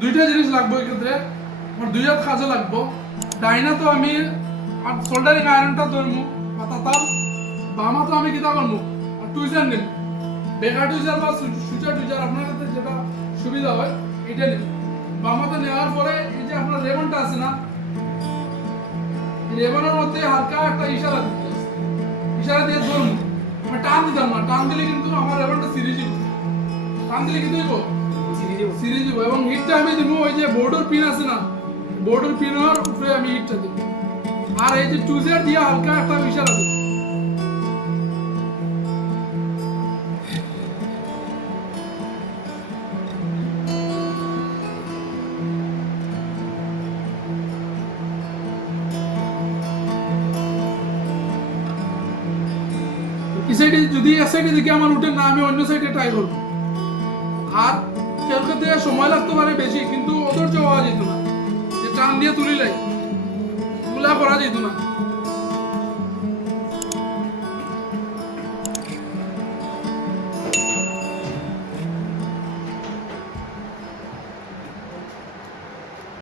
দুইটা জিনিস লাগবে এক্ষেত্রে। আমার দুই হাত কাজে লাগবো। ডাইনা তো আমি সোল্ডারিং আয়রনটা ধরবো পাতাতাম, বামা তো আমি কিতা করবো টুইজার নেব, বেকার টুইজার বা সুইচার টুইজার আপনার কাছে যেটা সুবিধা হয় এটা নেব। বামাতে নেওয়ার পরে এই যে আপনার রেবনটা আছে না, রেবনের মধ্যে হালকা একটা ইশারা দিতে হবে, ইশারা দিয়ে ধরবো, আমি টান দিতাম না, টান দিলে কিন্তু আমার রেবনটা সিরিজ দিব, টান দিলে কিন্তু দিব সিরিজ দিব। এবং হিটটা আমি দিব ওই যে বোর্ডের পিন আছে না, বোর্ডের পিনের উপরে আমি হিটটা দিব, আর এই যে টুইজার দিয়ে হালকা একটা ইশারা দিব। এই সাইডে যদি এক সাইডে দিকে আমার উঠে না, আমি অন্য সাইডে ট্রাই করবো। আর কেউ ক্ষেত্রে সময় লাগতে পারে বেশি, কিন্তু অধৈর্য হওয়া যেত না, যে টান দিয়ে তুলিলাই তুলা করা যেত না।